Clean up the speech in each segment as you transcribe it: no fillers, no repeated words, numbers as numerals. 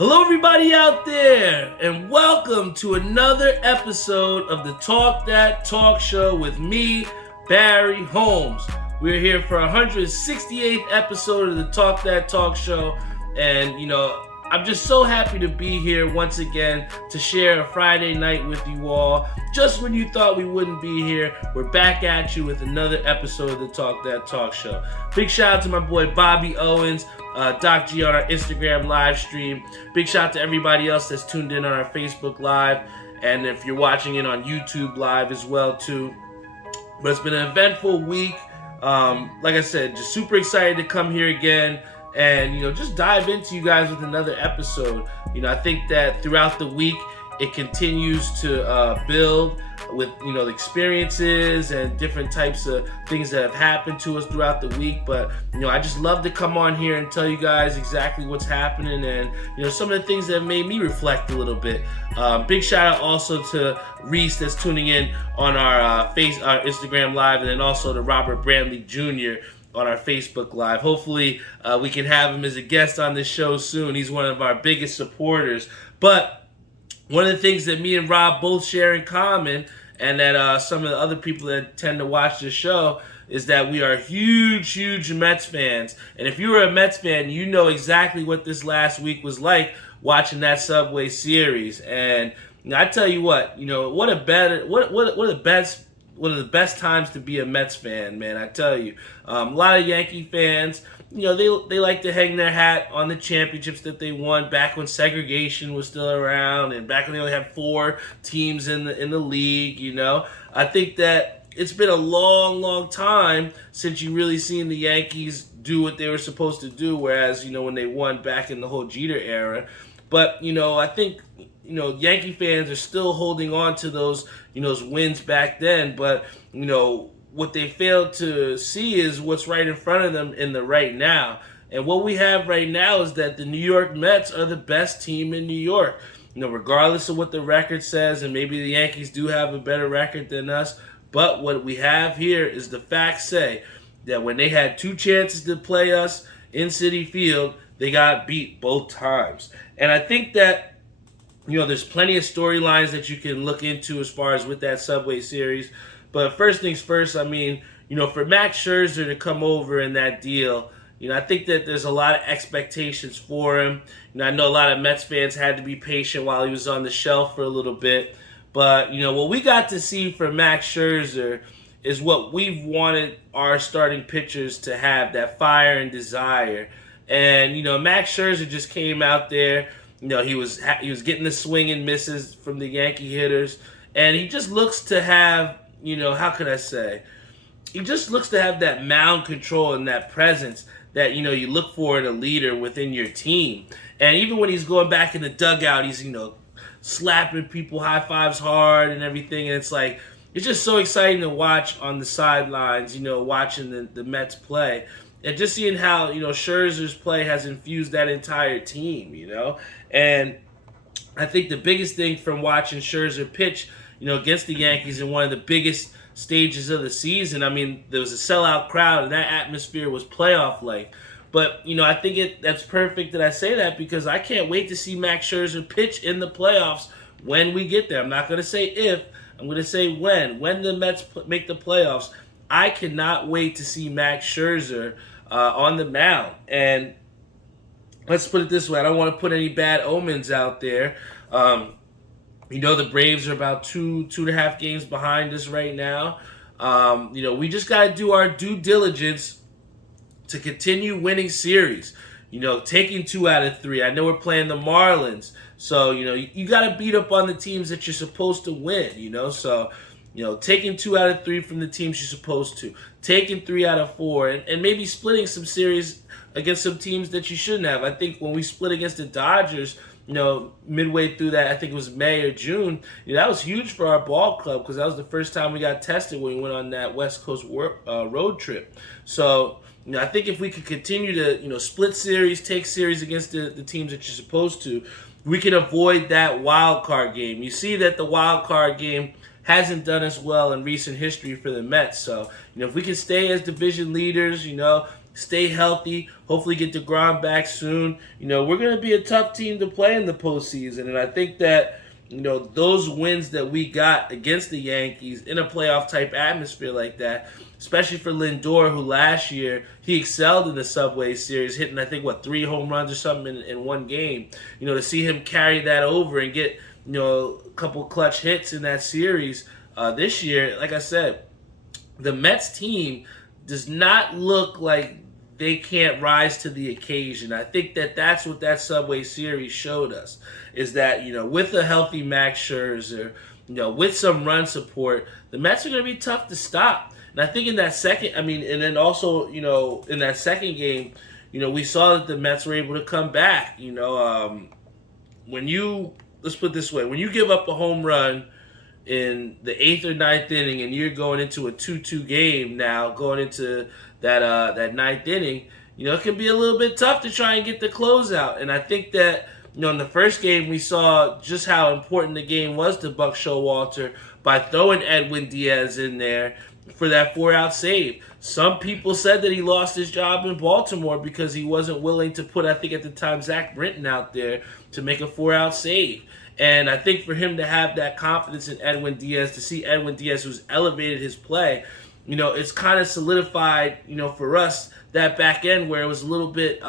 Hello everybody out there, and welcome to another episode of the Talk That Talk Show with me, Barry Holmes. We're here for 168th episode of the Talk That Talk Show, and I'm just so happy to be here once again to share a Friday night with you all. Just when you thought we wouldn't be here, we're back at you with another episode of the Talk That Talk Show. Big shout out to my boy Bobby Owens, Doc G on our Instagram live stream. Big shout out to everybody else that's tuned in on our Facebook Live, and if you're watching it on YouTube Live as well too. But it's been an eventful week. Like I said, just super excited to come here again and just dive into you guys with another episode. I think that throughout the week it continues to build with the experiences and different types of things that have happened to us throughout the week. But I just love to come on here and tell you guys exactly what's happening and some of the things that have made me reflect a little bit. Big shout out also to Reese that's tuning in on our Instagram Live, and then also to Robert Brantley Jr. on our Facebook Live. Hopefully we can have him as a guest on this show soon. He's one of our biggest supporters. But one of the things that me and Rob both share in common, and that some of the other people that tend to watch the show, is that we are huge Mets fans. And if you were a Mets fan, you know exactly what this last week was like watching that Subway Series. And I tell you what, one of the best times to be a Mets fan, man. I tell you, a lot of Yankee fans, they like to hang their hat on the championships that they won back when segregation was still around, and back when they only had 4 teams in the league. I think that it's been a long time since you really seen the Yankees do what they were supposed to do. Whereas when they won back in the whole Jeter era, but I think Yankee fans are still holding on to those those wins back then. But what they failed to see is what's right in front of them in the right now. And what we have right now is that the New York Mets are the best team in New York. Regardless of what the record says, and maybe the Yankees do have a better record than us, but what we have here is the facts say that when they had 2 chances to play us in Citi Field, they got beat both times. And I think that there's plenty of storylines that you can look into as far as with that Subway Series. But first things first, for Max Scherzer to come over in that deal, I think that there's a lot of expectations for him. I know a lot of Mets fans had to be patient while he was on the shelf for a little bit. But, what we got to see from Max Scherzer is what we've wanted our starting pitchers to have, that fire and desire. And, Max Scherzer just came out there. He was getting the swing and misses from the Yankee hitters. And he just looks to have, how could I say? He just looks to have that mound control and that presence that, you look for in a leader within your team. And even when he's going back in the dugout, he's, slapping people high fives hard and everything. And it's like, it's just so exciting to watch on the sidelines, watching the Mets play. And just seeing how, Scherzer's play has infused that entire team, And I think the biggest thing from watching Scherzer pitch, against the Yankees in one of the biggest stages of the season, there was a sellout crowd and that atmosphere was playoff-like. But, I think that's perfect that I say that, because I can't wait to see Max Scherzer pitch in the playoffs when we get there. I'm not going to say if, I'm going to say when. When the Mets make the playoffs, I cannot wait to see Max Scherzer on the mound. And let's put it this way, I don't want to put any bad omens out there. The Braves are about 2.5 games behind us right now. We just got to do our due diligence to continue winning series. Taking 2 out of 3. I know we're playing the Marlins. So, you got to beat up on the teams that you're supposed to win, So, taking 2 out of 3 from the teams you're supposed to. Taking 3 out of 4. And maybe splitting some series against some teams that you shouldn't have. I think when we split against the Dodgers, midway through that, I think it was May or June, that was huge for our ball club, because that was the first time we got tested when we went on that West Coast road trip. So, I think if we could continue to, split series, take series against the teams that you're supposed to, we can avoid that wild card game. You see that the wild card game hasn't done as well in recent history for the Mets. So, if we can stay as division leaders, stay healthy, hopefully get DeGrom back soon. We're going to be a tough team to play in the postseason. And I think that, those wins that we got against the Yankees in a playoff type atmosphere like that, especially for Lindor, who last year he excelled in the Subway Series, hitting, I think, 3 home runs or something in one game. To see him carry that over and get, a couple clutch hits in that series this year, like I said, the Mets team does not look like they can't rise to the occasion. I think that that's what that Subway Series showed us, is that, with a healthy Max Scherzer, with some run support, the Mets are going to be tough to stop. And I think in that second, and then also, in that second game, we saw that the Mets were able to come back. Let's put it this way, when you give up a home run in the 8th or 9th inning and you're going into a 2-2 game now, going into that 9th inning, it can be a little bit tough to try and get the closeout. And I think that, in the first game, we saw just how important the game was to Buck Showalter by throwing Edwin Diaz in there for that 4-out save. Some people said that he lost his job in Baltimore because he wasn't willing to put, I think at the time, Zach Britton out there to make a 4-out save. And I think for him to have that confidence in Edwin Diaz, to see Edwin Diaz who's elevated his play, it's kind of solidified, for us, that back end where it was a little bit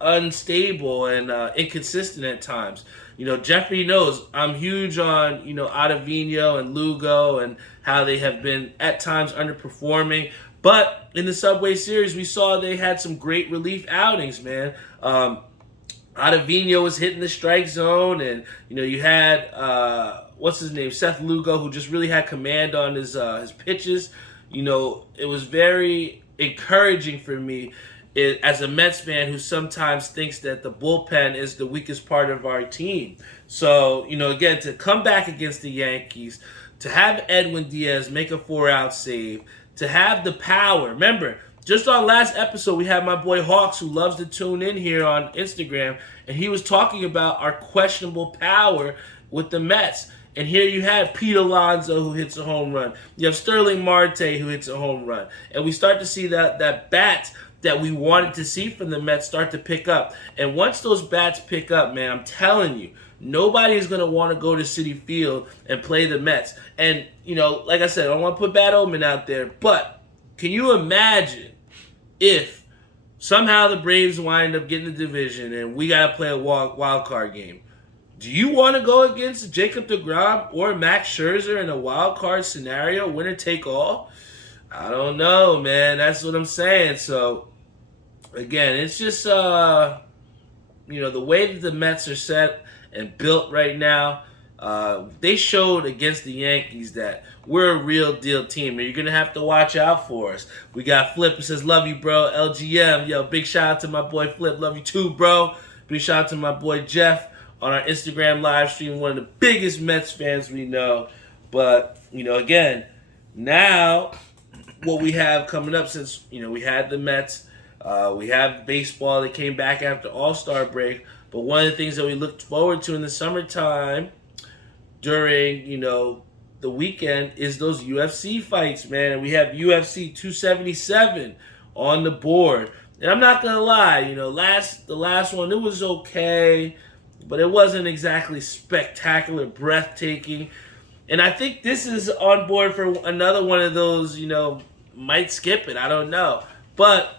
unstable and inconsistent at times. Jeffrey knows I'm huge on, Ottavino and Lugo and how they have been at times underperforming. But in the Subway Series, we saw they had some great relief outings, man. Ottavino was hitting the strike zone, and, you had, Seth Lugo, who just really had command on his pitches. It was very encouraging for me as a Mets fan who sometimes thinks that the bullpen is the weakest part of our team. So, again, to come back against the Yankees, to have Edwin Diaz make a 4-out save, to have the power. Remember, just on last episode, we had my boy Hawks, who loves to tune in here on Instagram, and he was talking about our questionable power with the Mets. And here you have Pete Alonso, who hits a home run. You have Sterling Marte, who hits a home run. And we start to see that bat that we wanted to see from the Mets start to pick up. And once those bats pick up, man, I'm telling you, nobody is going to want to go to Citi Field and play the Mets. And, like I said, I don't want to put bad omen out there, but can you imagine if somehow the Braves wind up getting the division and we got to play a wild card game? Do you want to go against Jacob DeGrom or Max Scherzer in a wild card scenario, winner take all? I don't know, man. That's what I'm saying. So, again, it's just, the way that the Mets are set and built right now, they showed against the Yankees that we're a real deal team, and you're going to have to watch out for us. We got Flip who says, love you, bro. LGM. Yo, big shout out to my boy Flip. Love you too, bro. Big shout out to my boy Jeff on our Instagram live stream, one of the biggest Mets fans we know. But, again, now what we have coming up, since, we had the Mets, we have baseball that came back after All-Star break, but one of the things that we looked forward to in the summertime during, the weekend is those UFC fights, man. And we have UFC 277 on the board. And I'm not going to lie, the last one, it was okay, but it wasn't exactly spectacular, breathtaking. And I think this is on board for another one of those, might skip it. I don't know. But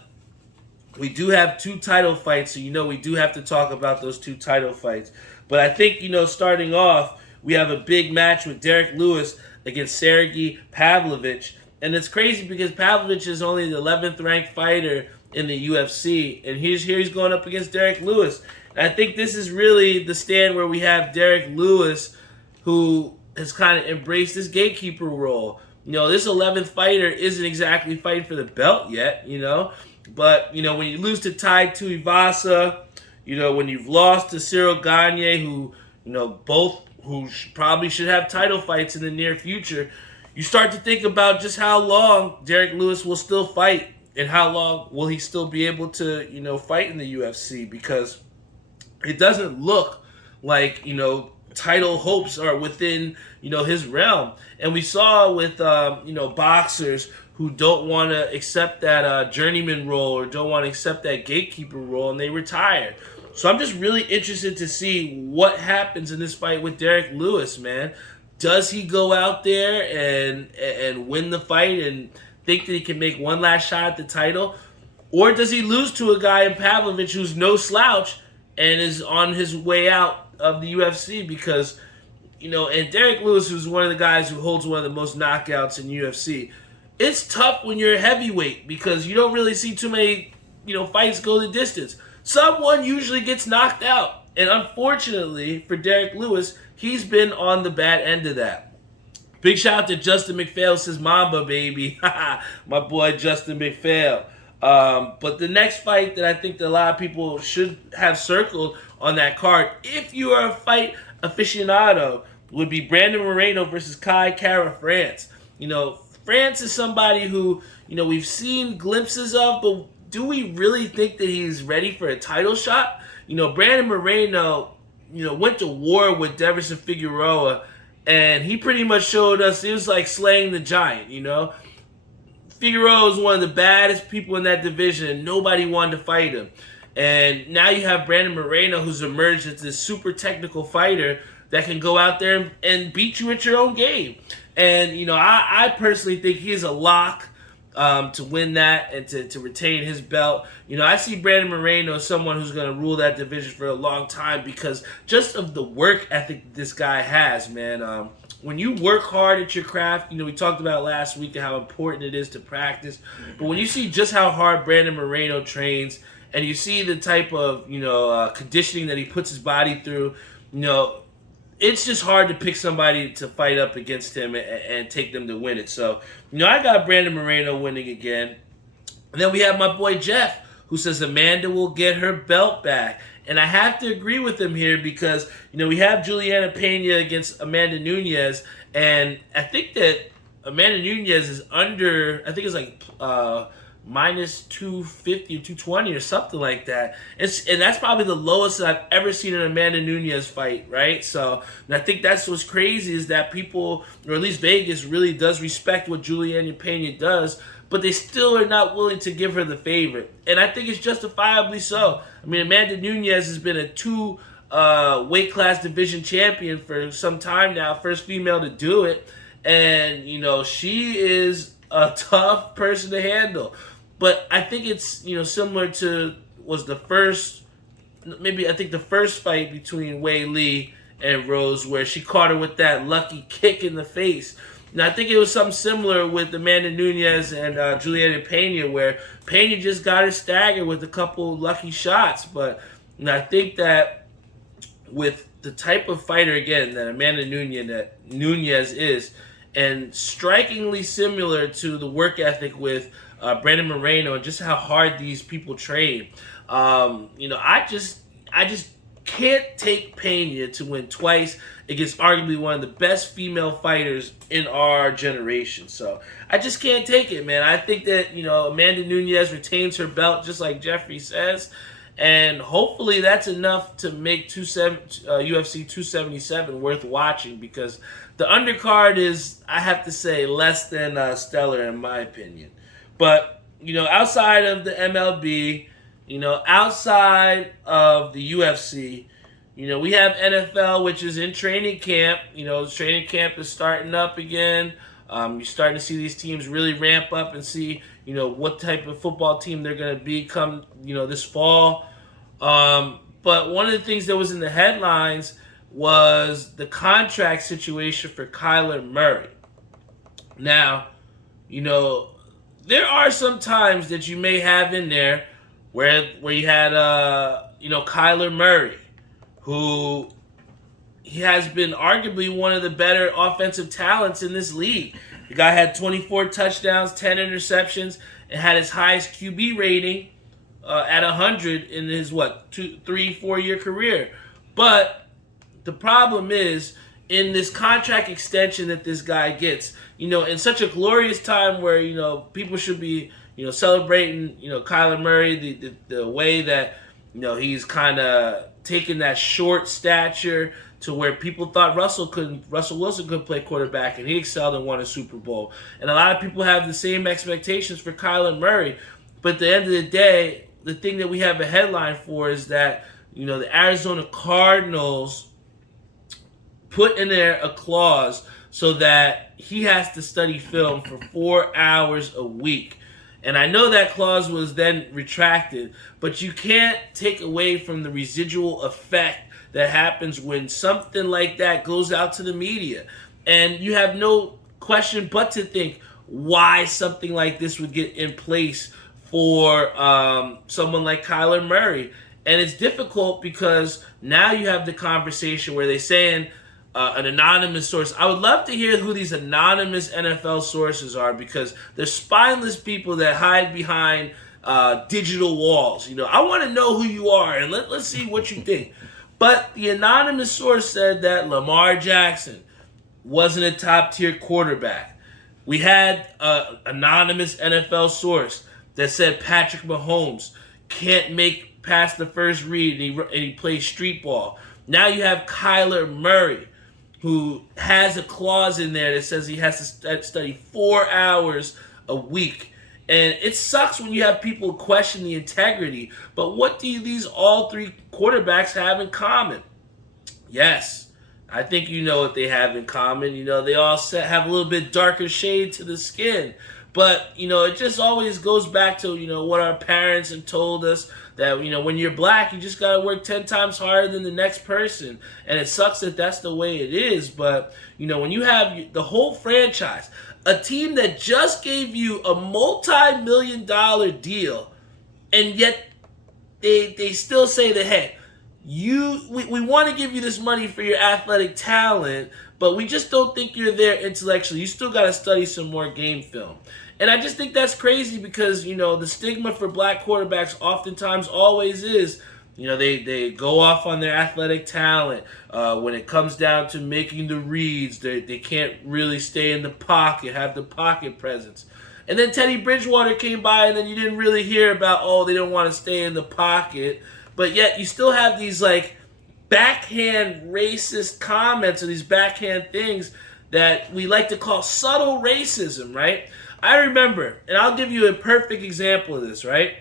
we do have 2 title fights, so, we do have to talk about those 2 title fights. But I think, starting off, we have a big match with Derrick Lewis against Sergey Pavlovich. And it's crazy because Pavlovich is only the 11th ranked fighter in the UFC. And he's going up against Derrick Lewis. And I think this is really the stand where we have Derrick Lewis, who has kind of embraced this gatekeeper role. This 11th fighter isn't exactly fighting for the belt yet, But, when you lose to Tai Tuivasa, when you've lost to Cyril Gane, who, both who probably should have title fights in the near future, you start to think about just how long Derrick Lewis will still fight and how long will he still be able to, fight in the UFC, because it doesn't look like, title hopes are within, his realm. And we saw with, boxers who don't want to accept that journeyman role or don't want to accept that gatekeeper role, and they retire. So I'm just really interested to see what happens in this fight with Derrick Lewis, man. Does he go out there and win the fight and think that he can make one last shot at the title? Or does he lose to a guy in Pavlov who's no slouch and is on his way out of the UFC? Because, and Derrick Lewis, who's one of the guys who holds one of the most knockouts in UFC, it's tough when you're a heavyweight because you don't really see too many, fights go the distance. Someone usually gets knocked out. And unfortunately for Derrick Lewis, he's been on the bad end of that. Big shout out to Justin McPhail, says Mamba, baby. My boy Justin McPhail. But the next fight that I think that a lot of people should have circled on that card, if you are a fight aficionado, would be Brandon Moreno versus Kai Kara France. France is somebody who, we've seen glimpses of, but do we really think that he's ready for a title shot? Brandon Moreno, went to war with Deiveson Figueroa, and he pretty much showed us it was like slaying the giant, Figueroa is one of the baddest people in that division, and nobody wanted to fight him. And now you have Brandon Moreno, who's emerged as this super technical fighter that can go out there and beat you at your own game. And, I personally think he is a lock to win that and to retain his belt. I see Brandon Moreno as someone who's going to rule that division for a long time because just of the work ethic this guy has, man. When you work hard at your craft, we talked about last week how important it is to practice. But when you see just how hard Brandon Moreno trains and you see the type of, conditioning that he puts his body through, it's just hard to pick somebody to fight up against him and take them to win it. So, I got Brandon Moreno winning again. And then we have my boy Jeff, who says Amanda will get her belt back. And I have to agree with him here because, we have Juliana Pena against Amanda Nunes. And I think that Amanda Nunes is under, I think it's like minus 250 or 220 or something like that. And that's probably the lowest I've ever seen an Amanda Nunes fight, right? So, and I think that's what's crazy is that people, or at least Vegas, really does respect what Juliana Pena does, but they still are not willing to give her the favorite. And I think it's justifiably so. I mean, Amanda Nunes has been a two weight class division champion for some time now, first female to do it. And, she is a tough person to handle. But I think it's, similar to the first fight between Wei Li and Rose where she caught her with that lucky kick in the face. And I think it was something similar with Amanda Nunes and Juliana Pena where Pena just got her staggered with a couple lucky shots. But I think that with the type of fighter, again, that Amanda Nunes is, and strikingly similar to the work ethic with Brandon Moreno and just how hard these people train. I just can't take Pena to win twice against arguably one of the best female fighters in our generation. So I just can't take it, man. I think that, Amanda Nunes retains her belt just like Jeffrey says. And hopefully that's enough to make UFC 277 worth watching because the undercard is, I have to say, less than stellar in my opinion. But, outside of the MLB, outside of the UFC, we have NFL, which is in training camp. Training camp is starting up again. You're starting to see these teams really ramp up and see, what type of football team they're going to be come, this fall. But one of the things that was in the headlines was the contract situation for Kyler Murray. Now, there are some times that you may have in there where you had, Kyler Murray, who he has been arguably one of the better offensive talents in this league. The guy had 24 touchdowns, 10 interceptions, and had his highest QB rating at 100 in his, 3-4 year career. But the problem is, in this contract extension that this guy gets, in such a glorious time where, people should be, celebrating, Kyler Murray, the way that, He's kind of taken that short stature to where people thought Russell Wilson could play quarterback, and he excelled and won a Super Bowl. And a lot of people have the same expectations for Kyler Murray. But at the end of the day, the thing that we have a headline for is that, the Arizona Cardinals put in there a clause so that he has to study film for 4 hours a week. And I know that clause was then retracted, but you can't take away from the residual effect that happens when something like that goes out to the media. And you have no question but to think why something like this would get in place for someone like Kyler Murray. And it's difficult because now you have the conversation where they're saying an anonymous source. I would love to hear who these anonymous NFL sources are, because they're spineless people that hide behind digital walls. I want to know who you are, and let's see what you think. But the anonymous source said that Lamar Jackson wasn't a top-tier quarterback. We had an anonymous NFL source that said Patrick Mahomes can't make past the first read, and he plays street ball. Now you have Kyler Murray, who has a clause in there that says he has to study 4 hours a week. And it sucks when you have people question the integrity. But what do these all three quarterbacks have in common? Yes, I think you know what they have in common. They all have a little bit darker shade to the skin. But, it just always goes back to, what our parents have told us, that, when you're black, you just got to work 10 times harder than the next person. And it sucks that that's the way it is. But, when you have the whole franchise, a team that just gave you a multi-million-dollar deal, and yet they still say that, hey, we want to give you this money for your athletic talent, but we just don't think you're there intellectually. You still got to study some more game film. And I just think that's crazy because, the stigma for black quarterbacks oftentimes always is, they go off on their athletic talent. When it comes down to making the reads, they can't really stay in the pocket, have the pocket presence. And then Teddy Bridgewater came by, and then you didn't really hear about, they don't want to stay in the pocket. But yet you still have these, backhand racist comments or these backhand things that we like to call subtle racism, right? I remember, and I'll give you a perfect example of this, right?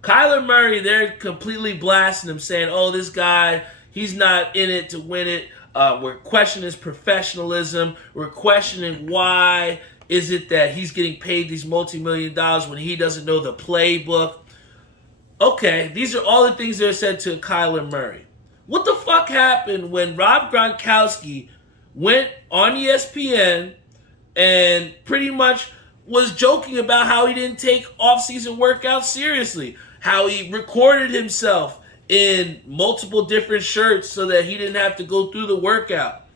Kyler Murray, they're completely blasting him, saying, this guy, he's not in it to win it. We're questioning his professionalism. We're questioning why is it that he's getting paid these multi-million dollars when he doesn't know the playbook. Okay, these are all the things that are said to Kyler Murray. What the fuck happened when Rob Gronkowski went on ESPN and pretty much was joking about how he didn't take off-season workouts seriously, how he recorded himself in multiple different shirts so that he didn't have to go through the workout?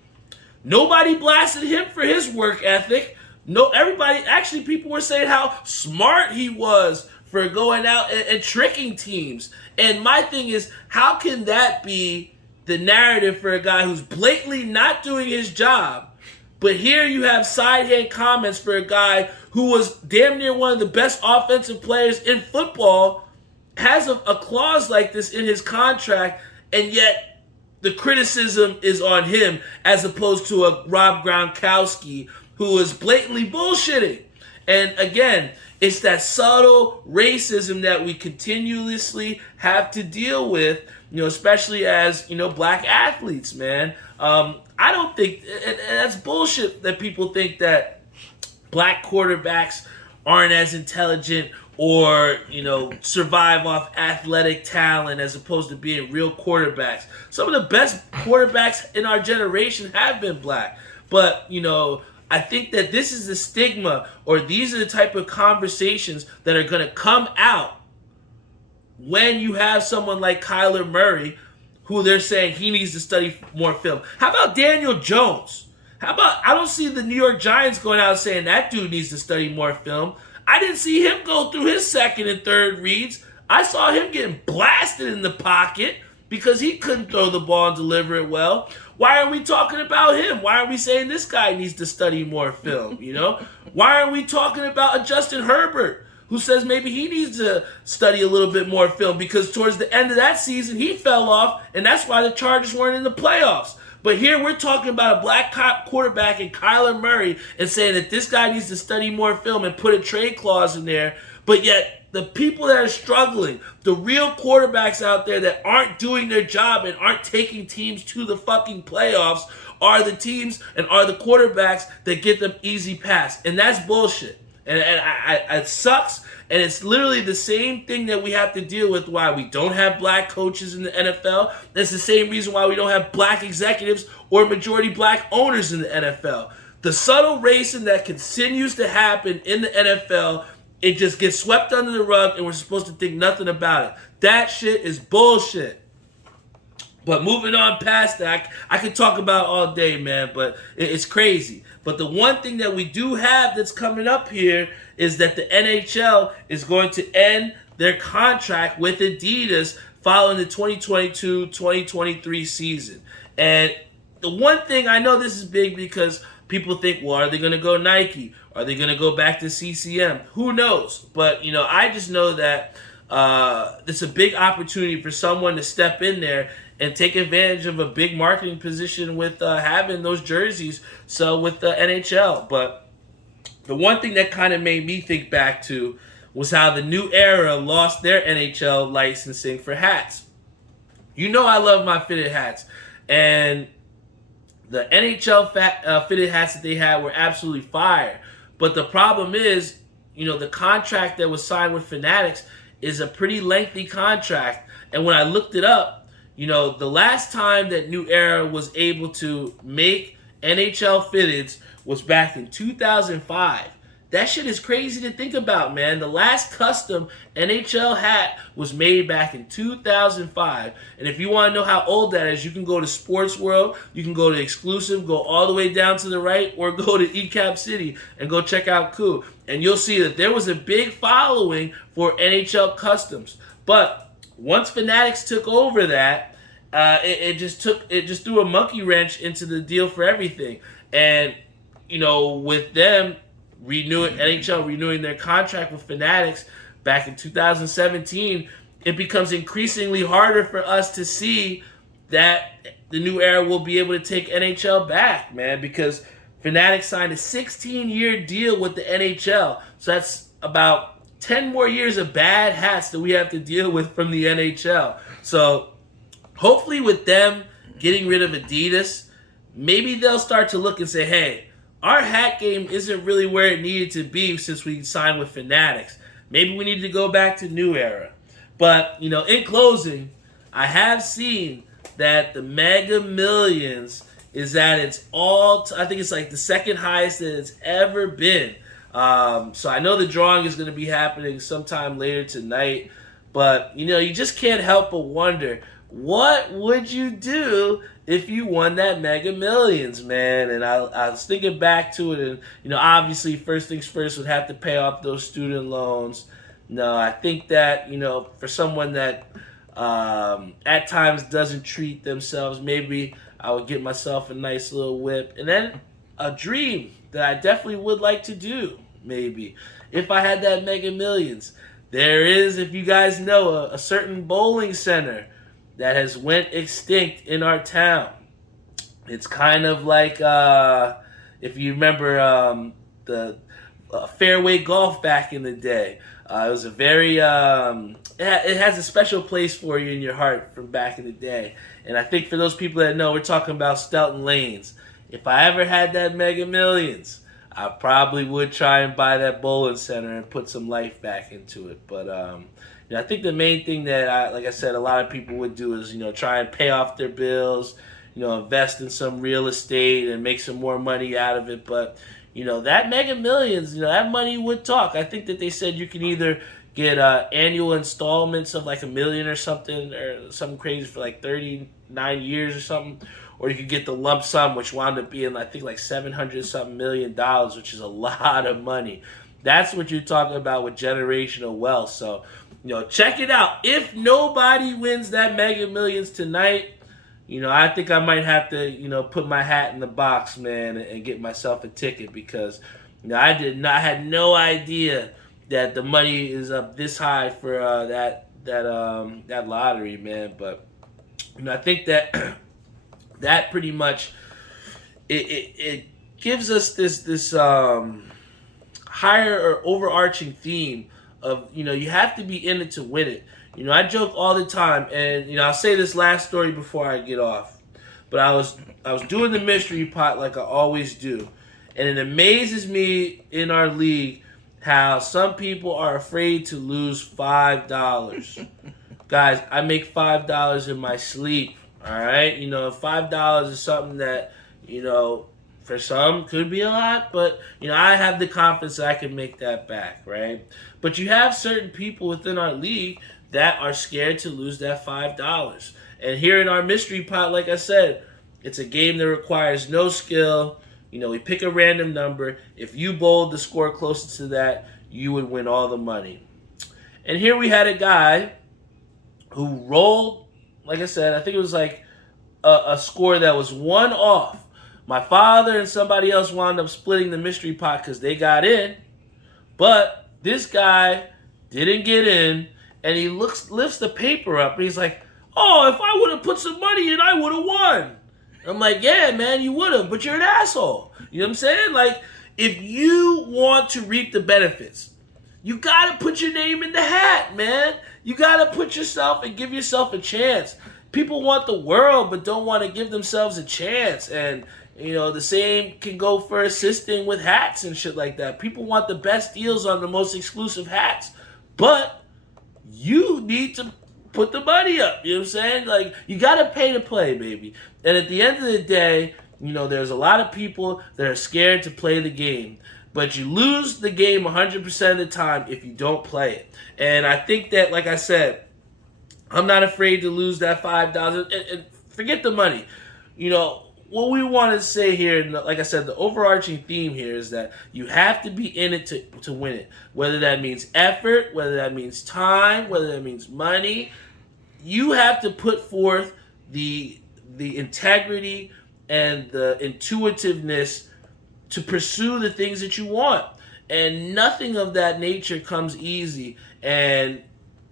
Nobody blasted him for his work ethic. People were saying how smart he was for going out and tricking teams. And my thing is, how can that be the narrative for a guy who's blatantly not doing his job? But here you have side-hand comments for a guy who was damn near one of the best offensive players in football, has a clause like this in his contract, and yet the criticism is on him as opposed to a Rob Gronkowski who is blatantly bullshitting. And again, it's that subtle racism that we continuously have to deal with, especially as, black athletes, man. I don't think, and that's bullshit that people think that black quarterbacks aren't as intelligent or, survive off athletic talent as opposed to being real quarterbacks. Some of the best quarterbacks in our generation have been black. But, I think that this is the stigma, or these are the type of conversations that are going to come out when you have someone like Kyler Murray, who they're saying he needs to study more film. How about Daniel Jones? I don't see the New York Giants going out saying that dude needs to study more film. I didn't see him go through his second and third reads. I saw him getting blasted in the pocket because he couldn't throw the ball and deliver it well. Why aren't we talking about him? Why aren't we saying this guy needs to study more film, Why aren't we talking about a Justin Herbert who says maybe he needs to study a little bit more film because towards the end of that season, he fell off, and that's why the Chargers weren't in the playoffs. But here we're talking about a black quarterback in Kyler Murray and saying that this guy needs to study more film and put a trade clause in there. But yet the people that are struggling, the real quarterbacks out there that aren't doing their job and aren't taking teams to the fucking playoffs are the teams and are the quarterbacks that get them easy pass. And that's bullshit. And it sucks. And it's literally the same thing that we have to deal with why we don't have black coaches in the NFL. That's the same reason why we don't have black executives or majority black owners in the NFL. The subtle racism that continues to happen in the NFL, it just gets swept under the rug and we're supposed to think nothing about it. That shit is bullshit. But moving on past that, I could talk about all day, man, but it's crazy. But the one thing that we do have that's coming up here is that the NHL is going to end their contract with Adidas following the 2022-2023 season. And the one thing, I know this is big because people think, well, are they going to go Nike? Are they going to go back to CCM? Who knows? But, I just know that it's a big opportunity for someone to step in there and take advantage of a big marketing position with having those jerseys with the NHL. But the one thing that kind of made me think back to was how the New Era lost their NHL licensing for hats. I love my fitted hats. And the NHL fitted hats that they had were absolutely fire. But the problem is, the contract that was signed with Fanatics is a pretty lengthy contract. And when I looked it up, the last time that New Era was able to make NHL fitteds was back in 2005. That shit is crazy to think about, man. The last custom NHL hat was made back in 2005. And if you want to know how old that is, you can go to Sports World, you can go to Exclusive, go all the way down to the right, or go to ECAP City and go check out Coup. And you'll see that there was a big following for NHL customs. But once Fanatics took over that, it just threw a monkey wrench into the deal for everything. And with them NHL renewing their contract with Fanatics back in 2017, it becomes increasingly harder for us to see that the New Era will be able to take NHL back, man, because Fanatics signed a 16-year deal with the NHL. So that's about 10 more years of bad hats that we have to deal with from the NHL. So hopefully with them getting rid of Adidas, maybe they'll start to look and say, hey, our hat game isn't really where it needed to be since we signed with Fanatics. Maybe we need to go back to New Era. But, in closing, I have seen that the Mega Millions is at its I think it's like the second highest that it's ever been. So I know the drawing is going to be happening sometime later tonight. But, you just can't help but wonder, what would you do if you won that Mega Millions, man? And I was thinking back to it, and, obviously, first things first would have to pay off those student loans. No, I think that, for someone that at times doesn't treat themselves, maybe I would get myself a nice little whip. And then a dream that I definitely would like to do, maybe, if I had that Mega Millions. There is, if you guys know, a certain bowling center that has went extinct in our town. It's kind of like, if you remember the fairway golf back in the day. It was a very, it has a special place for you in your heart from back in the day. And I think for those people that know, we're talking about Stelton Lanes. If I ever had that Mega Millions, I probably would try and buy that bowling center and put some life back into it. But I think the main thing that, like I said, a lot of people would do is, try and pay off their bills, invest in some real estate and make some more money out of it. But, that Mega Millions, that money would talk. I think that they said you can either get annual installments of like $1 million or something crazy for like 39 years or something. Or you could get the lump sum, which wound up being, I think, like $700-something million, which is a lot of money. That's what you're talking about with generational wealth. So, check it out. If nobody wins that Mega Millions tonight, I think I might have to, put my hat in the box, man, and get myself a ticket because, I had no idea that the money is up this high for that lottery, man. But I think that that pretty much it gives us this higher or overarching theme of you have to be in it to win it. I joke all the time, and I'll say this last story before I get off. But I was doing the mystery pot like I always do, and it amazes me in our league how some people are afraid to lose $5. Guys, I make $5 in my sleep. All right, $5 is something that for some could be a lot, but I have the confidence that I can make that back, right? But you have certain people within our league that are scared to lose that $5. And here in our mystery pot, like I said, it's a game that requires no skill. We pick a random number. If you bowled the score closest to that, you would win all the money. And here we had a guy who rolled, like I said, I think it was like a score that was one off. My father and somebody else wound up splitting the mystery pot because they got in. But this guy didn't get in, and he lifts the paper up, and he's like, "Oh, if I would have put some money in, I would have won." I'm like, "Yeah, man, you would have, but you're an asshole." You know what I'm saying? Like, if you want to reap the benefits, you got to put your name in the hat, man. You got to put yourself and give yourself a chance. People want the world, but don't want to give themselves a chance. And, the same can go for assisting with hats and shit like that. People want the best deals on the most exclusive hats, but you need to put the money up. You know what I'm saying? Like, you got to pay to play, baby. And at the end of the day, there's a lot of people that are scared to play the game. But you lose the game 100% of the time if you don't play it. And I think that, like I said, I'm not afraid to lose that $5. And forget the money. What we want to say here, and like I said, the overarching theme here is that you have to be in it to win it. Whether that means effort, whether that means time, whether that means money, you have to put forth the integrity and the intuitiveness to pursue the things that you want. And nothing of that nature comes easy. And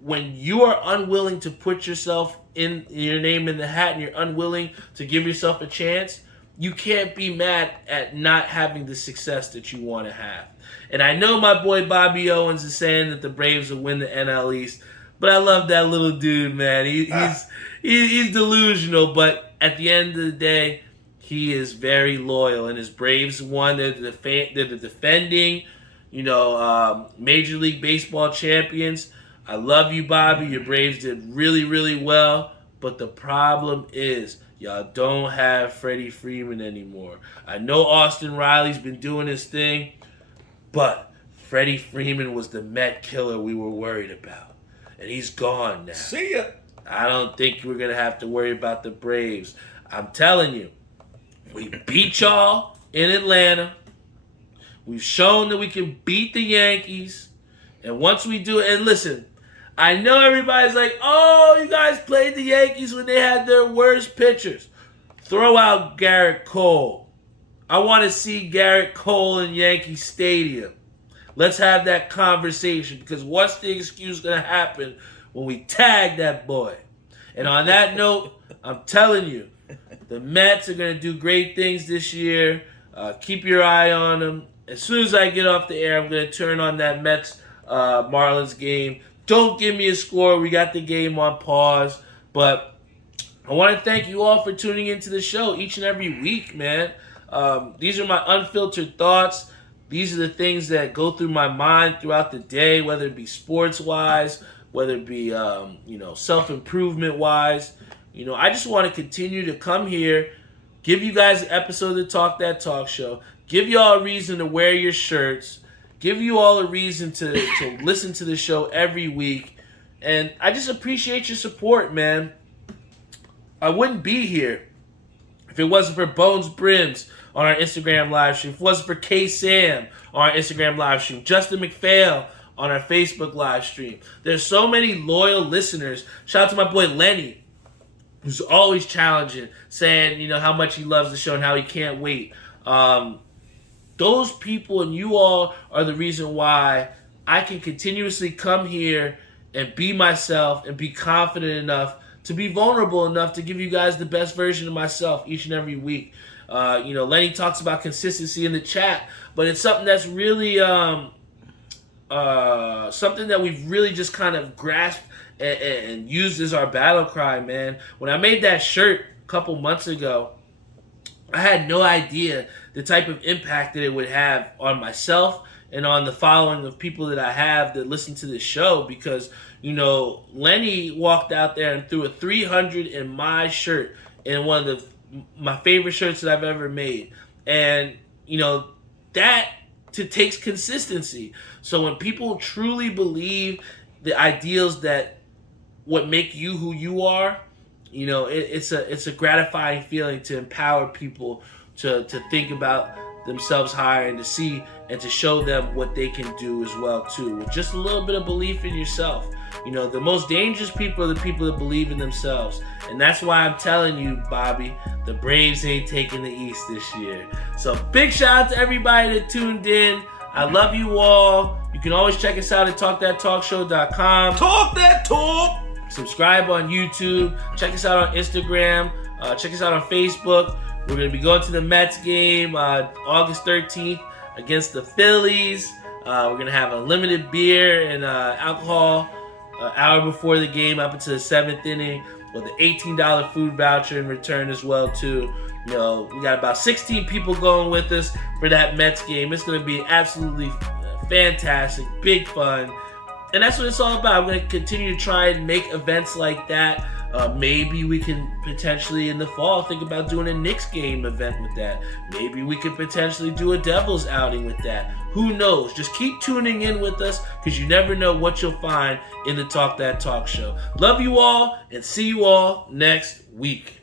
when you are unwilling to put yourself in your name in the hat and you're unwilling to give yourself a chance, you can't be mad at not having the success that you want to have. And I know my boy Bobby Owens is saying that the Braves will win the NL East, but I love that little dude, man. He's delusional, but at the end of the day, he is very loyal. And his Braves won. They're the defending, Major League Baseball champions. I love you, Bobby. Your Braves did really, really well. But the problem is, y'all don't have Freddie Freeman anymore. I know Austin Riley's been doing his thing, but Freddie Freeman was the Met killer we were worried about. And he's gone now. See ya. I don't think we're going to have to worry about the Braves. I'm telling you, we beat y'all in Atlanta. We've shown that we can beat the Yankees. And once we do it, and listen, I know everybody's like, "Oh, you guys played the Yankees when they had their worst pitchers." Throw out Garrett Cole. I want to see Garrett Cole in Yankee Stadium. Let's have that conversation, because what's the excuse going to happen when we tag that boy? And on that note, I'm telling you, the Mets are going to do great things this year. Keep your eye on them. As soon as I get off the air, I'm going to turn on that Mets Marlins game. Don't give me a score. We got the game on pause. But I want to thank you all for tuning into the show each and every week, man. These are my unfiltered thoughts. These are the things that go through my mind throughout the day, whether it be sports-wise, whether it be self-improvement-wise. I just want to continue to come here, give you guys an episode of the Talk That Talk Show, give you all a reason to wear your shirts, give you all a reason to listen to the show every week. And I just appreciate your support, man. I wouldn't be here if it wasn't for Bones Brims on our Instagram live stream, if it wasn't for K-Sam on our Instagram live stream, Justin McPhail on our Facebook live stream. There's so many loyal listeners. Shout out to my boy Lenny, who's always challenging, saying, how much he loves the show and how he can't wait. Those people and you all are the reason why I can continuously come here and be myself and be confident enough to be vulnerable enough to give you guys the best version of myself each and every week. Lenny talks about consistency in the chat, but it's something that's really something that we've really just kind of grasped and used as our battle cry, man. When I made that shirt a couple months ago, I had no idea the type of impact that it would have on myself and on the following of people that I have that listen to this show, because, Lenny walked out there and threw a 300 in my shirt, in one of my favorite shirts that I've ever made. And, that takes consistency. So when people truly believe the ideals that what make you who you are, it's a gratifying feeling to empower people to think about themselves higher and to see and to show them what they can do as well too, with just a little bit of belief in yourself. The most dangerous people are the people that believe in themselves, and that's why I'm telling you, Bobby, the Braves ain't taking the East this year. So big shout out to everybody that tuned in. I love you all. You can always check us out at talkthattalkshow.com. Talk that talk. Subscribe on YouTube. Check us out on Instagram. Check us out on Facebook. We're going to be going to the Mets game August 13th against the Phillies. We're going to have unlimited beer and alcohol an hour before the game up until the 7th inning, with an $18 food voucher in return as well too. We got about 16 people going with us for that Mets game. It's going to be absolutely fantastic, big fun. And that's what it's all about. I'm going to continue to try and make events like that. Maybe we can potentially in the fall think about doing a Knicks game event with that. Maybe we could potentially do a Devils outing with that. Who knows? Just keep tuning in with us, because you never know what you'll find in the Talk That Talk show. Love you all, and see you all next week.